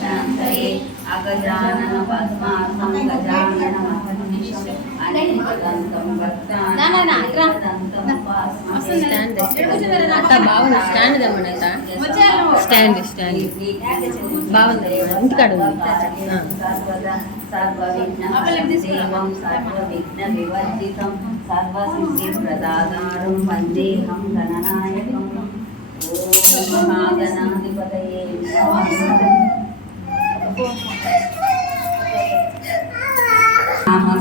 शान्तये अगजानन पद्मार्कं गजाननमहर्निशम् अनेकदन्तं भक्तानां బాగుంది stand దమ్మనంట stand stand బాగుంది ఇంటికాడ सर्वविघ्नदेवं सर्वविघ्नविवर्जितं सर्वसिद्धिप्रदातारं वन्देऽहं गणनायकम् ॐ महागणाधिपतये नमः।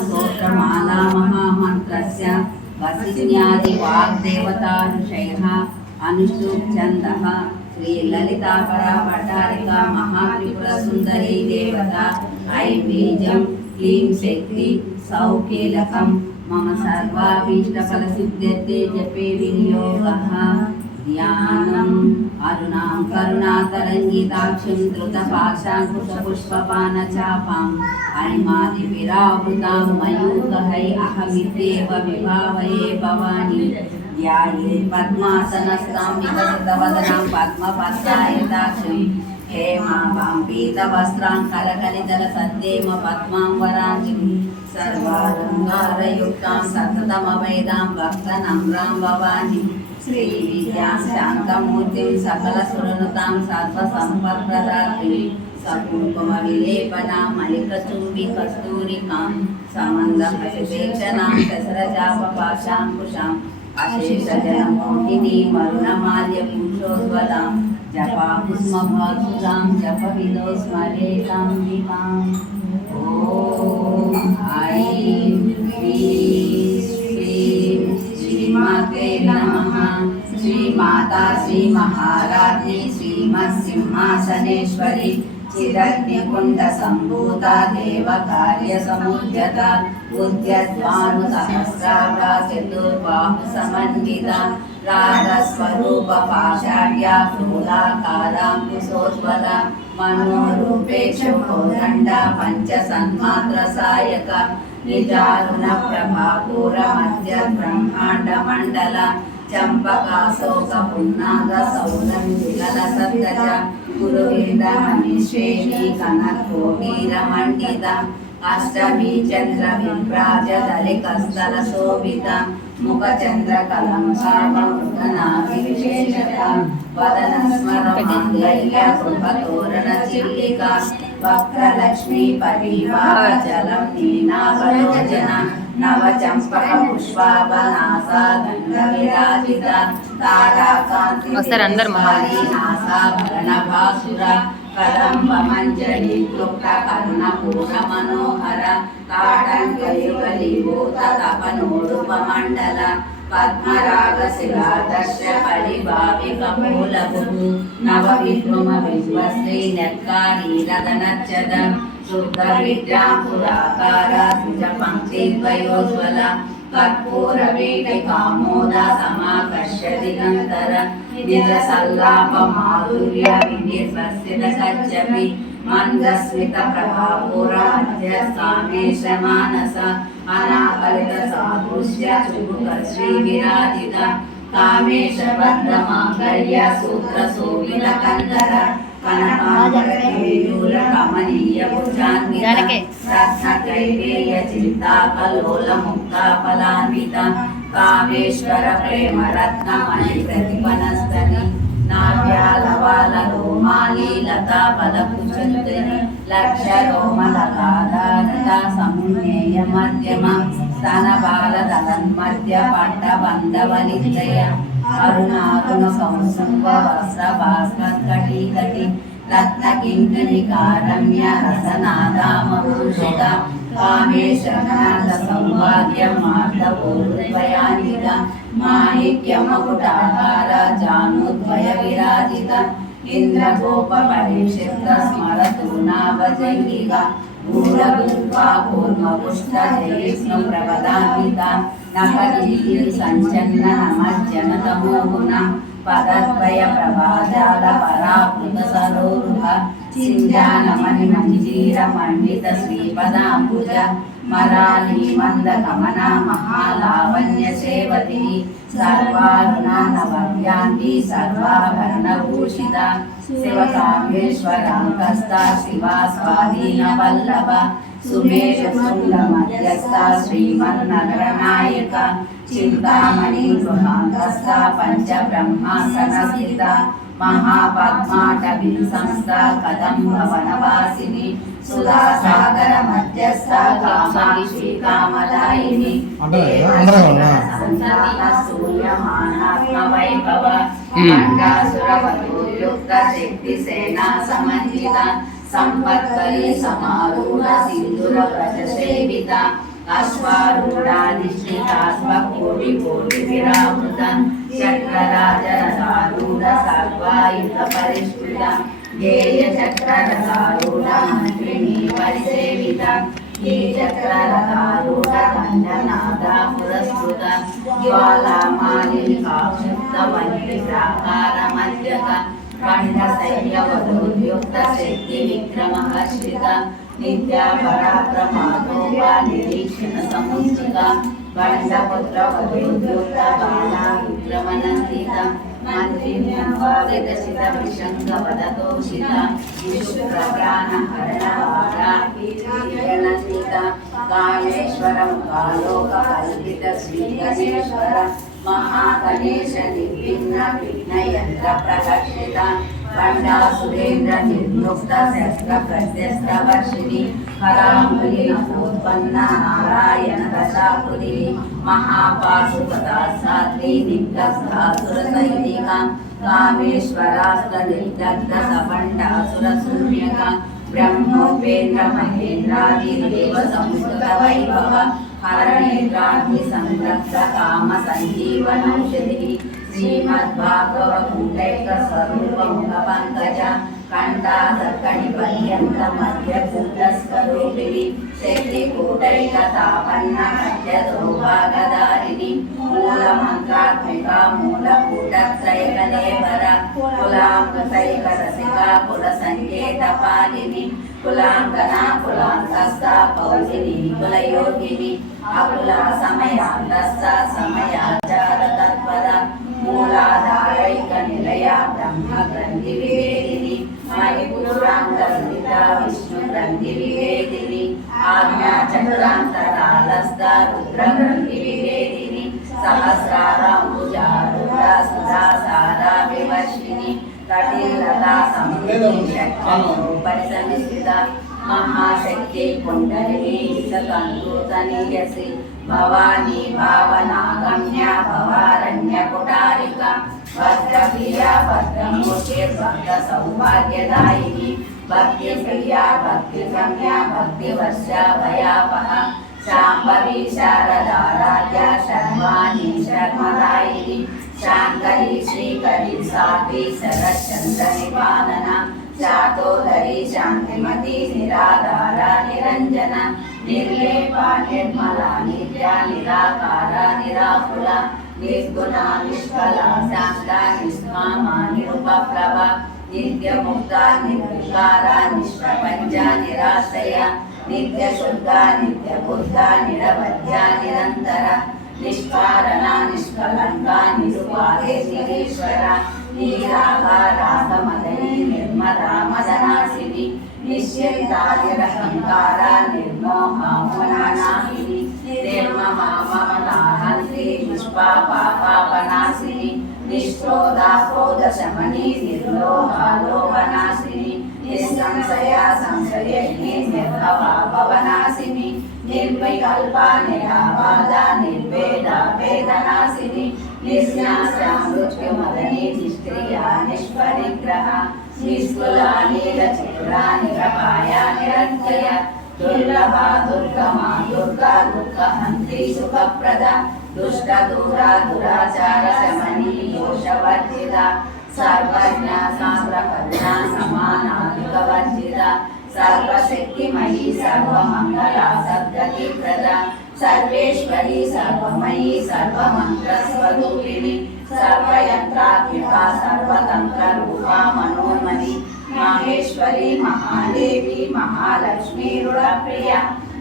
स्तोत्रमाला महामन्त्रस्य वसिन्यादिवाग्देवता ऋषयः अनुष्टुप् छन्दः श्रीललितापरा भट्टारिका महात्रिपुरसुन्दरी देवता ऐं बीजं क्लीं शक्ति सौकीलकं मम सर्वाभीष्टफलसिद्ध्यर्थे जपे विनियोगः। ध्यानम् अरुणां करुणातरङ्गिताक्षीं धृतपाशाङ्कुशपुष्पपानचापाम् अणिमादिभिरावृतां मयूखै अहमित्येव विभावये भवानी। ध्याये पद्मासनस्तां विकसितवदनां पद्मपद्मायताक्षीं हेमाभां पीतवस्त्रां कलकलितलसद्देम पद्मां वराञ्जीं सर्वालङ्कारयुक्तां सततमभेदां भक्तनम्रां भवानी। श्रीविद्यां शान्तमूर्तिं सकलसुरनुतां सर्वसम्पत्प्रदात्रीं सकुङ्कुमविलेपनां मलिकचूडिकस्तूरिकां समन्दहसितेक्षणां शस्त्रचापपाशाङ्कुशाम् अशेषजनमोहिनी वरुणमाल्यभूषोज्ज्वलां जपाकुस्मभासुरां जपविदो स्मरेतां दिवाम्। ॐ ऐं ह्रीं श्रीं श्रीमाते नमः। श्रीमाता श्रीमहाराज्ञी श्रीमत्सिंहासनेश्वरी चिदग्निकुण्डसम्भूता देवकार्यसमुद्यता उद्यद्भानुसहस्राभा चतुर्बाहुसमन्विता रागस्वरूपपाषाढ्या क्रोधाकाराङ्कुशोज्ज्वला मनोरूपेषु कोदण्डा पञ्चसन्मात्रसायका निजारुणप्रभापूरमध्य ब्रह्माण्डमण्डला चम्पकाशोकपुन्नागसौरञ्जिगलसत्तज गुरुवेदमनिश्रेणी कनकोटीरमण्डिता अष्टमी चन्द्रविभ्राजदलिकस्थलशोभिता मुखचन्द्रकलंकाभमृगनाभिविशेषता वदनस्मरमाङ्गल्यगृहतोरणचिल्लिका वक्रलक्ष्मी परिवारजलं नीनावलोचना नवचम्पकपुष्पाभनासा गन्धविराजिता ताराकान्तिहारी नासाभरणभासुरा कदम्बमञ्जरी क्लुप्तकर्णपूर्णमनोहर ताटङ्कयुगलीभूततपनोरुपमण्डल पद्मरागशिलादर्श परिभाविकमूलभुः नवविद्रुमविश्वश्रीनक्कारीरदनच्छद शुद्धविद्यां पुराकारा द्विजपङ्क्तिद्वयोज्ज्वला कर्पूरवीटिकामोदा समाकर्ष्य दिगन्तर निजसल्लापमाधुर्य विनिर्वसितकच्छपि मन्दस्मितप्रभापूरमध्य सामेशमानस अनाकलितसादृश्य चुबुकश्रीविराजिता कामेशबद्धमाङ्गल्य सूत्रशोभितकन्धर कनकाम्बरकेयूरकमनीयभुजान्विता रत्नकैवेयचिन्ताकल्लोलमुक्ताफलान्विता कामेश्वर प्रेमरत्नमणिप्रतिपनस्तनि नाट्यालवालरोमाली लताफलकुचन्द्रिनि लक्षरोमलकाधारता समुन्नेयमध्यमा स्तनबालदलन्मध्यपट्टबन्धवलित्रय अरुणारुणसंसुम्भवस्त्रभास्कट्कटीकटि रत्नकिङ्कणिकारम्य रसनादामभूषिता कामेशनाथसौभाग्यमार्दवोरुद्वयान्विता माणिक्यमकुटाहार जानुद्वयविराजिता इन्द्रगोपपरिक्षिप्त स्मरतु नाभजङ्गिका भूरभूत्वा कूर्मपुष्टजयिष्णुप्रपदान्विता नखदीर्घसञ्चन्न नमज्जनतमो गुणा पदद्वयप्रभाजालपराकृतसरोरुह चिञ्जानमणिमञ्जीरमण्डित श्रीपदाम्बुज మరాళీ మందగమన మహాలావణ్య సేవతిని సర్వారుణానవద్యాంతి సర్వాభరణభూషిత శివకామేశ్వరాంకస్త శివా స్వాధీన వల్లభ సుమేష శృంగ మధ్యస్థ శ్రీమన్నగరనాయక చింతామణి గృహాంతస్థ పంచబ్రహ్మాసన స్థిత మహాపద్మాటవీ సంస్థ కదంబ వనవాసిని సుధాసాగర మధ్యస్థ కామాక్షి కామదాయిని సూర్యమానాత్మ వైభవ మండాసురవధూయుక్త శక్తి సేనా సమన్విత సంపత్కరి సమారూఢ సింధుర వ్రజ సేవిత అశ్వారూఢాధిష్ఠితాత్మ కోటి కోటి విరామృత చక్రరాజరసారూఢ సర్వాయుధ పరిష్కృత గేయ చక్రరసారూఢ మంత్రిని పరిసేవిత ఈ చక్రరసారూఢ దండనాద పురస్కృత జ్వాలామాలిని కాక్షుప్త వంటి ప్రాకార మధ్యక ఖండ శైల్యవధోద్యుక్త శక్తి విక్రమ హర్షిత నిత్యా పరాక్రమాతోప నిరీక్షణ సముచిత బండపుత్ర వధోద్యుక్త బాలా విక్రమనందిత మంత్రి వికసిత విషంగ వదతోషిత విశుభ్ర ప్రాణ హరణ వారానందిత కాళేశ్వరం కాలోక కల్పిత శ్రీ గణేశ్వర మహాగణేశ నిర్విఘ్న విఘ్న యంత్ర ప్రకర్షిత బండా సురేంద్ర నిర్ముక్త శస్త్ర ప్రత్యస్త్ర వర్షిణి హరాంబులి ఉత్పన్న నారాయణ దశాకృతి మహాపాశుపతా సాత్రి నిగ్ధసుర సైనిక కామేశ్వరాస్త్ర నిర్దగ్ధ సపండాసుర శూన్యక బ్రహ్మోపేంద్ర మహేంద్రాది దేవ సంస్కృత వైభవ హరణేంద్రాగ్ని సంరక్ష కామ సంజీవనౌషధి శ్రీమద్భాగవతూటైక స్వరూపముఖ పంకజ కంఠాసర్కణి పర్యంత మధ్య కూటస్వరూపిణి శక్తి కూటైక తాపన్న మధ్య దౌభాగదారిణి మూల మంత్రాత్మిక మూల కూటత్రయ కలేవర కులాంకైక రసిక కుల సంకేత పాలిని కులాంకన కులాంతస్థ కౌలిని కులయోగిని అకుల సమయాంతస్థ సమయాచార తత్పర మూలాధారైక నిలయ బ్రహ్మ గ్రంథి వివేదిని మణిపురాంతరిత విష్ణు గ్రంథి వివేదిని ఆజ్ఞా చక్రాంతరాలస్థ రుద్ర గ్రంథి వివేదిని సహస్రారాంబుజారూఢ సుధాసార వివర్షిణి కటిలతా సముద్రి శక్తి పరిసంస్థిత మహాశక్తి కుండలిని విసకంతూతనీయసి భవానీ భావనాగమ్య భవారణ్య కుటారిక భద్రప్రియ భద్రమూర్తి భక్త సౌభాగ్యదాయిని భక్తి ప్రియా భక్తి గమ్య భక్తి వర్ష భయాపహ శాంభవి శారదారాధ్య శర్వాణి శర్మదాయిని శాంకరి శ్రీకరి సాధ్వి శరచంద్ర నిపాలన శాతోదరి శాంతిమతి నిరాధార నిరంజన నిర్లేప నిర్మల నిత్య నిరాకార నిరాకుల నిర్గుణ నిష్కల శాంత నిష్కామ నిరుపప్లవ నిత్యముక్త నిర్వికార నిష్ప్రపంచ నిరాశ్రయ నిత్య శుద్ధ నిత్య బుద్ధ నిరవధ్య నిరంతర నిష్కారణ నిష్కలంక నిరుపాదే నిరీశ్వర నీరాగారాగమదని నిర్మలా మదనాశిని నిశ్చరితాదిరహంకార నిర్మోహమోనాశిని నిర్మమామమలాహంత్రి నిష్పాపాపాపనాశిని నిష్క్రోధాక్రోధశమని నిర్లోభాలోభనాశిని నిస్సంశయ సంశయని నిర్భవాభవనాశిని నిర్వికల్ప నిరాబాధ నిర్వేద వేదనాశిని నిస్నాశ్రామృత్యుమదని నిష్క్రియ నిష్పరిగ్రహ నిష్కుల నీలచూర నిరపాయ నిరంజయ దుర్లభ దుర్గమా దుర్గా దుఃఖహంత్రి సుఖప్రద దుష్ట దూర దురాచార శమని దోషవర్జిత సర్వజ్ఞ శాస్త్రపజ్ఞ సమానాధిక వర్జిత సర్వశక్తిమయీ సర్వమంగళ సద్గతి ప్రద సర్వేశ్వరి సర్వమయీ సర్వమంత్రస్వరూపిణి సర్వయంత్రాత్మిక సర్వతంత్ర రూపా మనోన్మణి మాహేశ్వరి మహాదేవి మహాలక్ష్మీ రుణప్రియ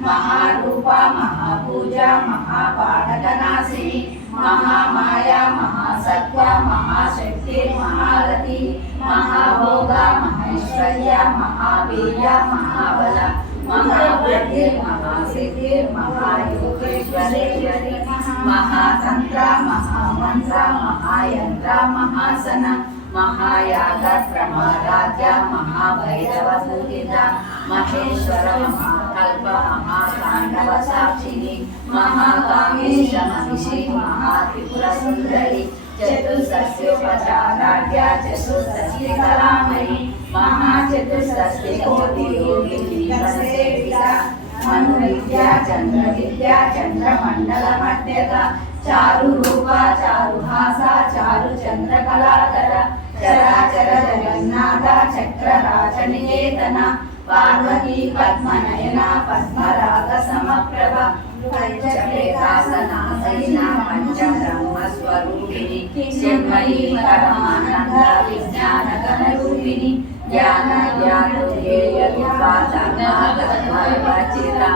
महारूपा महापूजा महापाटकनाशिनी महामाया महासत्त्वा महाशक्ति महारथी महाभोगा महेश्वर्या महावीर्या महाबला महाबुद्धि महासिद्धि महायोगेश्वरेश्वरी महातंत्र महामंत्र महायंत्र महासन महायाग प्रमाराध्य महाभैरव पूजिता महेश्वर महाकल्प महातांडव साक्षिणी महाकामेश महिषी महात्रिपुर सुंदरी चतुष्षष्ट्योपचाराढ्या चतुष्षष्टि कलामयी महाचतुष्षष्टि कोटि योगिनी सेविता मनु विद्या चंद्र मंडल मध्यगा चारु रूपा चारु भाषा चारु चंद्र कलाधर चराचर जगन्नाथ चक्रराज निकेतना पार्वती पद्मनयना पद्मराग समप्रभा पंचप्रेतासनासैना पंचब्रह्म स्वरूपिणी चिन्मयी परमानंद विज्ञान घनरूपिणी ज्ञान ज्ञानोदय रूपा धर्मागर्भचिता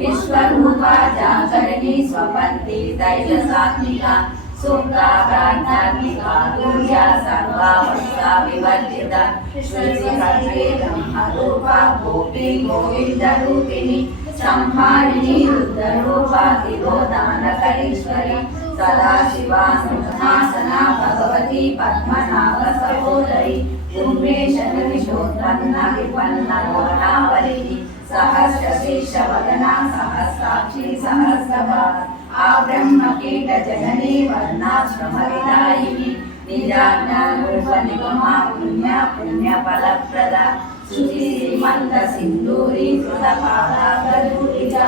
विश्वरूपा जागरणी स्वपन्ति तैजसात्मिका सुखा प्राज्ञात्मिका दूर्या सर्वावस्था विवर्जिता श्रुतिकल्पे ब्रह्मरूपा गोपी गोविन्दरूपिणी संहारिणी रुद्ररूपा दिवोदानकरीश्वरी सदाशिवा सिंहासना भगवती पद्मनाभ सहोदरी उन्मेषनिशोत्पन्ना विपन्ना लोकावलिनी सहस्रशीर्षवदना सहस्राक्षी सहस्रभार आब्रह्मकीट जननी वर्णाश्रमविदायिनी निजाज्ञानरूप निगमा पुण्य पुण्यफलप्रदा श्रीमन्त सिन्दूरी कृतपादागरूरिजा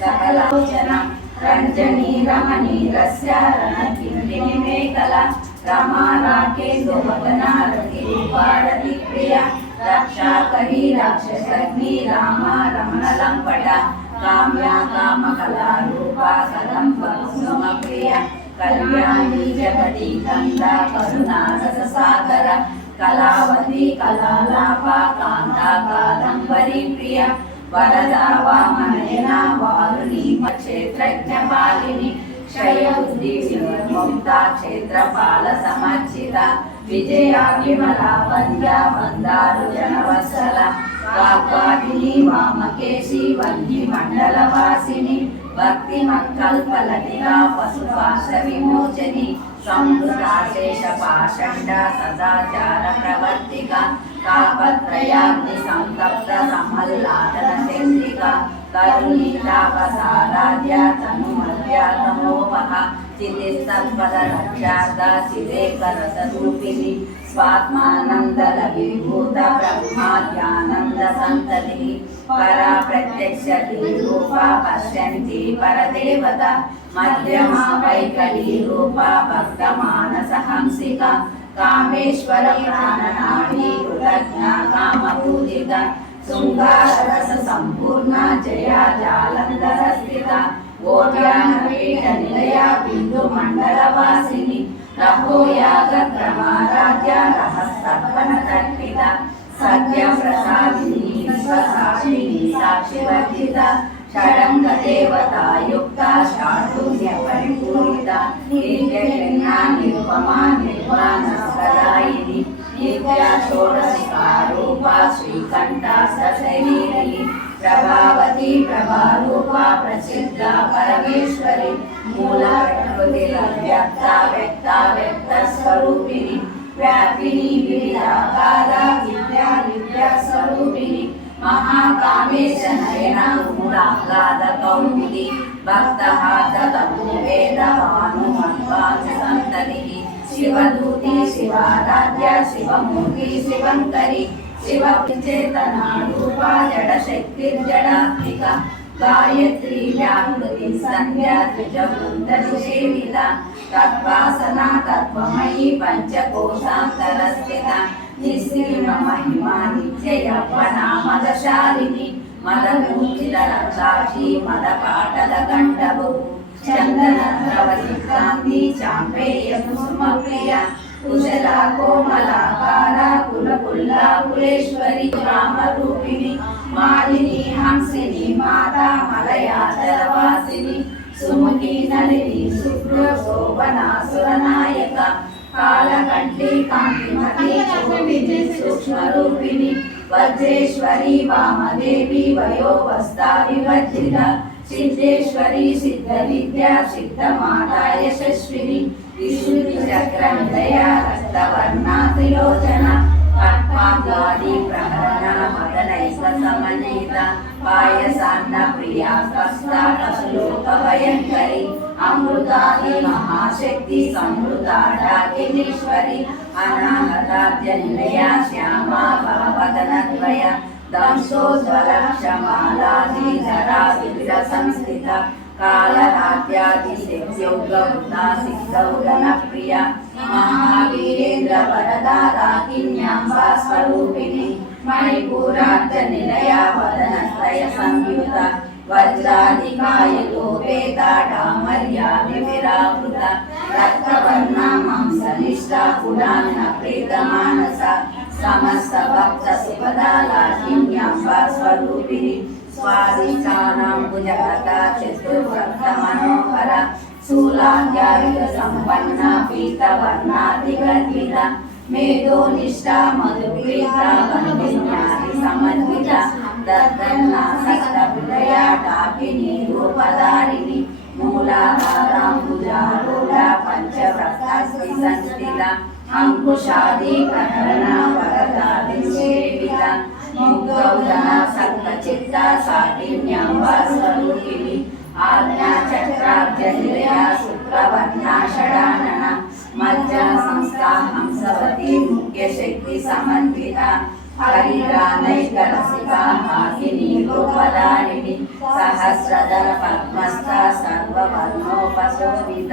सकलोचना रञ्जनी रमणी रस्या रणकिङ्किणी मेखला रमा राकेन्दुवदना रतिरूपा रतिप्रिया रक्षाकरी राक्षसग्नि रामा रमणलम्पटा काम्या कामकलारूपा कदम्बकुसुमप्रिया कल्याणी जगती कन्दा करुणारससागर कलावती कलालापा कान्ता कादम्बरी प्रिया वरदा वामनयना वारुणी क्षेत्रज्ञपालिनी क्षयबुद्धि विमुक्ता क्षेत्रपाल समर्चिता विजया विमला वन्द्या वन्दारु जनवत्सला वाग्वादिनी वामकेशी वह्निमण्डलवासिनी भक्तिमत्कल्पलतिका पशुपाश विमोचनी संस्कृताशेषपाषण्डा सदाचार प्रवर्तिका तापत्रयाग्नि संतप्त समल्लादनचन्द्रिका करुणीतापसाराध्या तनुमध्या तमोपहा चितिस्तत्पद रक्षार्धा सिदेकरसरूपिणी स्वात्मानन्दलविभूत ब्रह्माद्यानन्द सन्ततिः परा प्रत्यक्षति रूपा पश्यन्ति परदेवता मध्यमा वैकली रूपा भक्तमानसहंसिका कामेश्वर प्राणनाडी कृतज्ञा कामपूजिता शृङ्गाररस सम्पूर्णा जया जालन्धर स्थिता गोड्यानपीठनिलया बिन्दुमण्डलवासिनी रहोयागक्रमाराध्या रहस्तर्पणतर्पिता सद्यप्रसादिनी विश्वसाक्षिणी साक्षिवर्जिता षडङ्गदेवता युक्ता शाढुर्यपरिपूरिता नित्यकृष्णा निरुपमा निर्वाणसदायिनी नित्या षोडशिकारूपा श्रीकण्ठा सशरीरी प्रभावती प्रभारूपा प्रसिद्धा परमेश्वरी मूला प्रकृतिरव्यक्ता व्यक्ता व्यक्तस्वरूपिणी व्यापिनी विविधाकारा विद्या विद्यास्वरूपिणी महाकामेश नयना मूलाह्लादकौमुदी भक्तहार्दतमोवेदभानुमन्वानुसन्ततिः शिवदूती शिवाराध्या शिवमूर्ति शिवङ्करी शिवचेतना रूपा जडशक्तिर्जडात्मिका गायत्री व्याहृति संध्या द्विजवृन्दनिषेविता तत्त्वासना तत्त्वमयी पञ्चकोशान्तरस्थिता निःसीममहिमा नित्ययौवना मदशालिनी मदमूर्तिधरक्षाक्षी मदपाटलकण्ठभू चन्दनद्रवसिक्रान्ति चाम्पेय कुसुमप्रिया कुशला कोमलाकारा कुलकुल्ला कुलेश्वरी कामरूपिणी మాలిని హంసిని మాతా మలయాచలవాసిని సుముఖి నళిని శుభ్ర శోభనాసురనాయక కాలకంఠి కాంతిమతి చోమిని సూక్ష్మరూపిణి వజ్రేశ్వరి వామదేవి వయోవస్థా వివర్జిత సిద్ధేశ్వరి సిద్ధ విద్యా సిద్ధ మాతా యశస్విని విశుద్ధి చక్ర నిలయ రక్తవర్ణా త్రిలోచన పద్మాగాది ప్రహరణ మదనైక సమన్విత పాయసాన్న ప్రియా స్వస్థ శ్లోక భయంకరి అమృతాది మహాశక్తి సమృతాడాకినీశ్వరి అనాహతాద్య నిలయ శ్యామా భవదనద్వయ దంశోజ్వల క్షమాలాధీధరా విగ్ర సంస్థిత కాలరాత్యాది శక్త్యౌగౌతా సిద్ధౌగణ ప్రియ మహావీరేంద్ర వరదారాకిన్యాంబా స్వరూపిణి మణిపూరార్ధ నిలయ వదనత్రయ సంయుత వజ్రాధికాయుతోపేతాడామర్యాది విరావృత రక్తవర్ణ మాంసనిష్ట పురాణ ప్రేత మానస సమస్త భక్త సుపదాలాకిన్యాంబా స్వరూపిణి స్వాదిష్టానాం భుజగత చతుర్వర్త మనోహర శూలాధ్యాయుధ సంపన్న పీతవర్ణాధిగర్భిత మేధోనిష్ట మధుప్రీత వందిన్యాది సమన్విత దద్దన్నాసక్త హృదయాటాపిని రూపధారిణి మూలాధారాంబుజారూఢ పంచవ్రతాస్తి సంస్థిత అంకుశాది ప్రకరణ వరదాది సేవిత ముగ్ధౌదన సక్త చిత్త సాకిన్యాంబా స్వరూపిణి ఆజ్ఞా చక్రాబ్జ నిలయ శుక్రవర్ణ షడానన మజ్జ సంస్థా హంసవతి ముఖ్య శక్తి సమన్విత హరిరానైక రసికా హాకిని రూపధారిణి సహస్రదళ పద్మస్థ సర్వవర్ణోపశోభిత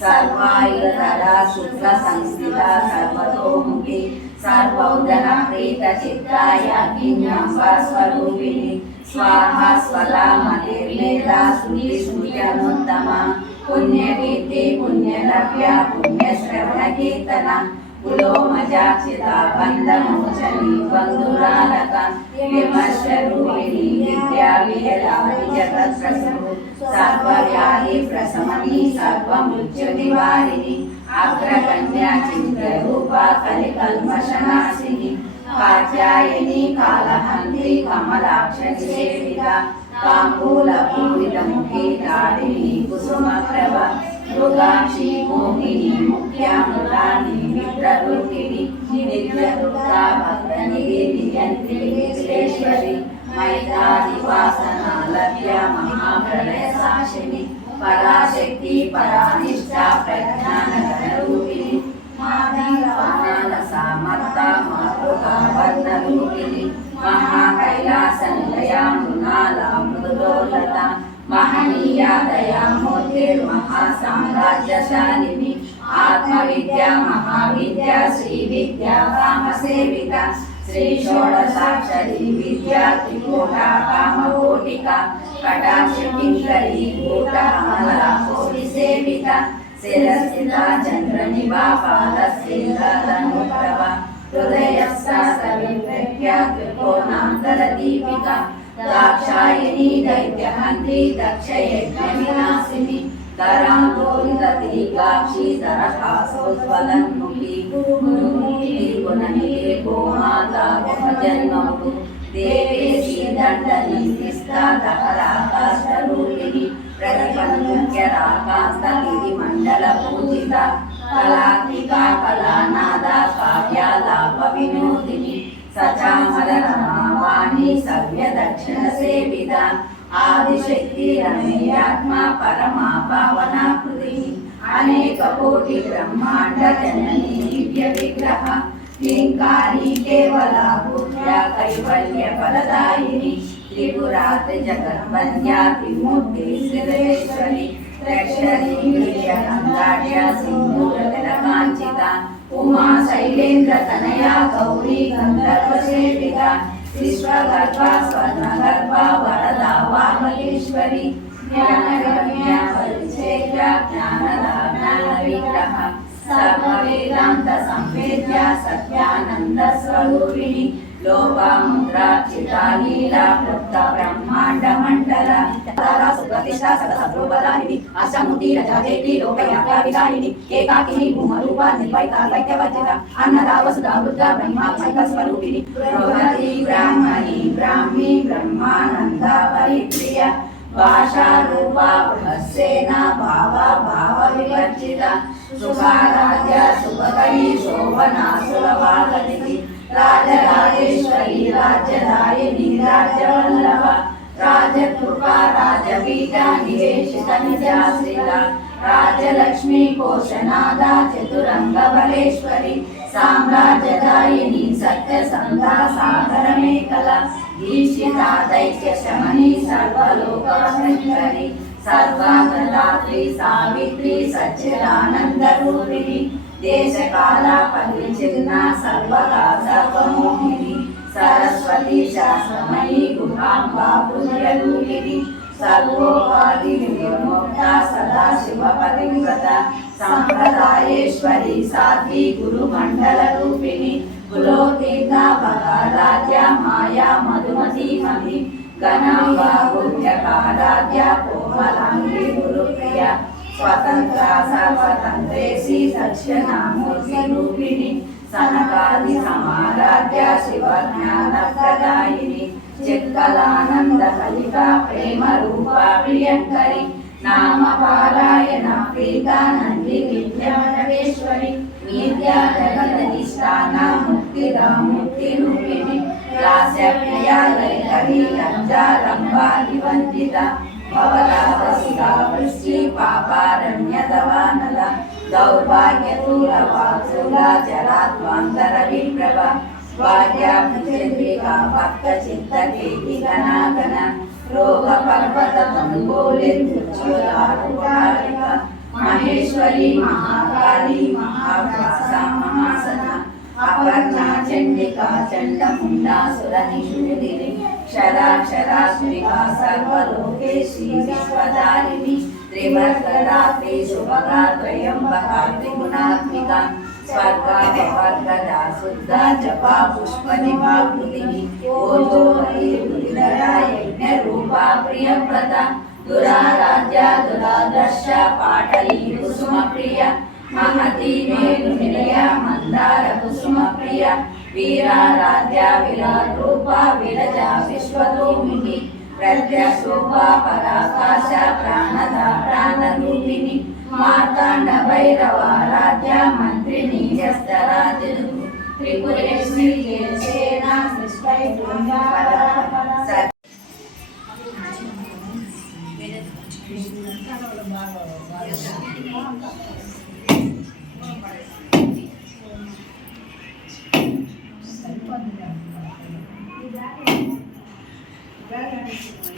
సర్వాయుధర శుక్ల సంస్థిత సర్వతోముఖి సర్వౌదన ప్రీత చిత్తాయాకిన్యాంబా స్వరూపిణి స్వాహా స్వలా మతిర్మేధ శృతి స్మృత్యనుత్తమ పుణ్యకీర్తి పుణ్యలభ్య పుణ్యశ్రవణ కీర్తన పులోమజాక్షిత బంధమోచని బంధురాలక విమర్శరూపిణి విద్యా వియలాది జగత్ప్రసు సర్వవ్యాధి ప్రశమని సర్వమృత్యు నివారిణి అగ్రకన్యా చింత్య రూప కలికల్మషనాశిని కాత్యాయని కాలహంత్రి కమలాక్షని సేవిత తాంబూల పూరితముఖి దాడిని కుసుమ ప్రభ మృగాక్షి మోహిని ముఖ్యామృతాని విప్రరూపిణి నిత్యతృప్తా భక్తనిధి నియంత్రి విశ్వేశ్వరి మైత్రాదివాసన లభ్య మహాప్రళయ సాక్షిని పరాశక్తి పరానిష్ట ప్రజ్ఞాన గణరూపిణి మానల సామర్థ మాతృకావర్ణరూపిణి మహాకైలాస నిలయ మృణాల మృదులోలత మహనీయ దయామూర్తిర్మహాసామ్రాజ్యశాలిని ఆత్మవిద్య మహావిద్య శ్రీ విద్య కామసేవిత శ్రీ షోడశాక్షరి విద్యా త్రికోట కామకోటిక కటాక్షింకరీ కూట కమల కోటి సేవిత శిరస్థిత చంద్ర నివాపాలశ్రీధనుప్రభ హృదయస్థ సవిప్రఖ్య త్రికోణాంతర దీపిక దాక్షాయణి దైత్యహంత్రి దక్షయజ్ఞ వినాశిని ధరాంతోలితీకాక్షి ధరహాసోజ్వలన్ముఖి గుణనిధి గోమాతా జన్మము దేవేశీ దండని నిస్తాదహరాకాశరూపిణి ప్రతిపన్ముఖ్యరాకాంతగిరి మండల పూజిత కళాత్మికా కళానాద కావ్యాలాప వినోదిని సచామర రమావాణి సవ్య దక్షిణ సేవిత ఆదిశక్తి రమేయాత్మ పరమా పావన కృతి అనేక కోటి బ్రహ్మాండ జనని దివ్య విగ్రహ కింకారి కేవల పుత్ర కైవల్య ఫలదాయిని త్రిపురాత్రి జగద్వంద్యా త్రిమూర్తి శ్రీరేశ్వరి రక్షరి కందాఢ్య సింధూర తిలకాంచిత ఉమా శైలేంద్ర తనయా గౌరీ గంధర్వ సేవిత విశ్వగర్భ స్వర్ణగర్భ వరదా వామకేశ్వరి జ్ఞానగమ్య పరిచేయ జ్ఞానద జ్ఞాన విగ్రహ సర్వ వేదాంత సంవేద్య సత్యానంద స్వరూపిణి లోపముద్రాచితా లీలా వృత్త బ్రహ్మాండ మండల తారా సుప్రతిష్ఠా సకసర్వదాయిని అష్టముఖి రజాదేవి లోకయాత్రా విదాయిని ఏకాకిని భూమరూపా నిర్వైత సైత్యవర్జిత అన్నదా వసుధా వృద్ధ బ్రహ్మాక్షిక స్వరూపిణి బృహతి బ్రాహ్మణి బ్రాహ్మీ బ్రహ్మానంద పరిప్రియ భాషా రూపా బృహస్సేన భావ భావ వివర్జిత సుఖారాధ్య సుఖకరీ శోభనా సులభాగతి రాజరాజేశ్వరి రాజ్యదాయిని రాజ్యవల్లభ రాజకృపా రాజబీజ నివేశిత నిజాశ్రిత రాజలక్ష్మీ కోశనాద చతురంగ బలేశ్వరి సామ్రాజ్యదాయిని సత్యసంధా సాగరమేకల ఈశితా దైత్య శమని సర్వలోకశంకరి సర్వాగదాత్రి సావిత్రి సచ్చిదానంద రూపిణి దేశకాల పరిచిన్న సర్వగా సర్వమోహిని సరస్వతి శాస్త్రమయీ గుహాంబా పుణ్యరూపిణి సర్వోపాధి విముక్త సదాశివ పతివ్రత సంప్రదాయేశ్వరి సాధ్వి గురుమండల రూపిణి కులోతీర్థ భగారాధ్య మాయా మధుమతి మతి గణాంబా గుహ్యకారాధ్య కోమలాంగి గురుప్రియ స్వతంత్ర సర్వతంత్రేసి సత్యనామూర్తి రూపిణి సనకాది సమారాధ్య శివజ్ఞాన ప్రదాయిని చిత్కలానంద కలిక ప్రేమ రూప ప్రియంకరి నామ పారాయణ ప్రీత నంది విద్యానవేశ్వరి విద్యా జగదధిష్టాన ముక్తిద ముక్తి రూపిణి లాస్య ప్రియా లైకరి లజ్జాలంబా నివందిత భవదావసిగా వృష్టి పాపారణ్యదవానల దౌర్భాగ్యతూల వాసుల జలాత్వాంతర విప్రభ భాగ్యాభిచంద్రికా భక్త చిత్త కేకి గణాగణ రోగ పర్వత తనుగోలిర్చులారుకాలిక మహేశ్వరి మహాకాళి మహావ్యాస మహాసన అపర్ణా చండికా చండముండాసుర నిషూదిని క్షరాక్షరాస్మికా సర్వలోకేశీ విశ్వదారిణి త్రివర్గదాత్రి శుభగా త్రయంబకా త్రిగుణాత్మిక స్వర్గదా శుద్ధ జపా పుష్ప నిభాకృతిని ఓజోహరి రుదిధరా యజ్ఞ రూపా ప్రియవ్రత దురారాధ్య దురాదర్శ పాటలీ కుసుమ ప్రియ మహతి మేరు నిలయ మందార కుసుమ ప్రియ వీరారాధ్య విరాట్ రూప విరజ విశ్వతోమిని ప్రత్యశోభ పరాకాశ ప్రాణద ప్రాణరూపిణి మార్తాండ భైరవారాధ్య మంత్రిని యస్తరాజను త్రిపురేశ్వరి కేశేన సృష్టై Gracias.